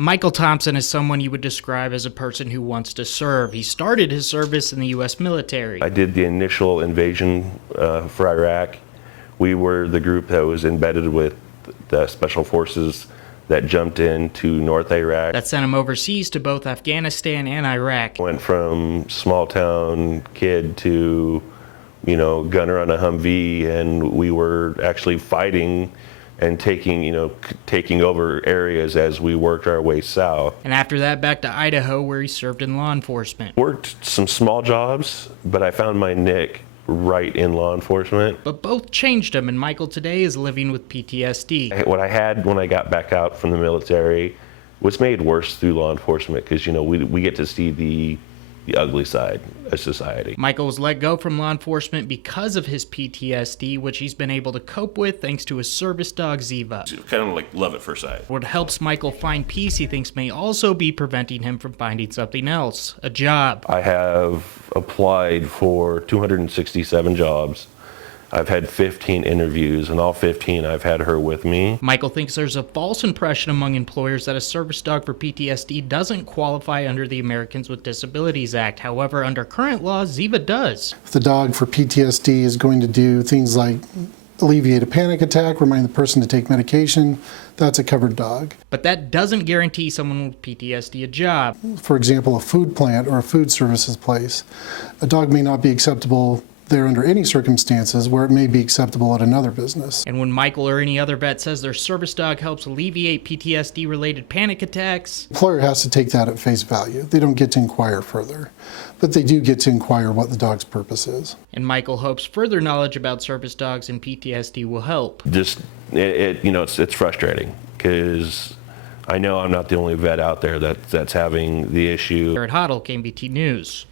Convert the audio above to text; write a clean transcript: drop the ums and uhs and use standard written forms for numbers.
Michael Thompson is someone you would describe as a person who wants to serve. He started his service in the U.S. military. I did the initial invasion for Iraq. We were the group that was embedded with the special forces that jumped into North Iraq. That sent him overseas to both Afghanistan and Iraq. Went from small town kid to, gunner on a Humvee, and we were actually fighting and taking over areas as we worked our way south. And after that, back to Idaho, where he served in law enforcement. Worked some small jobs, but I found my niche right in law enforcement. But both changed him, and Michael today is living with PTSD. What I had when I got back out from the military was made worse through law enforcement, because we get to see the ugly side of society. Michael was let go from law enforcement because of his PTSD, which he's been able to cope with thanks to his service dog, Ziva. Kind of like love at first sight. What helps Michael find peace, he thinks, may also be preventing him from finding something else, a job. I have applied for 267 jobs. I've had 15 interviews, and all 15 I've had her with me. Michael thinks there's a false impression among employers that a service dog for PTSD doesn't qualify under the Americans with Disabilities Act. However, under current law, Ziva does. If the dog for PTSD is going to do things like alleviate a panic attack, remind the person to take medication, that's a covered dog. But that doesn't guarantee someone with PTSD a job. For example, a food plant or a food services place. A dog may not be acceptable there under any circumstances, where it may be acceptable at another business. And when Michael or any other vet says their service dog helps alleviate PTSD-related panic attacks, The employer has to take that at face value. They don't get to inquire further, but they do get to inquire what the dog's purpose is. and Michael hopes further knowledge about service dogs and PTSD will help. Just, it's frustrating, because I know I'm not the only vet out there that's having the issue. Jared Hoddle, KMBT News.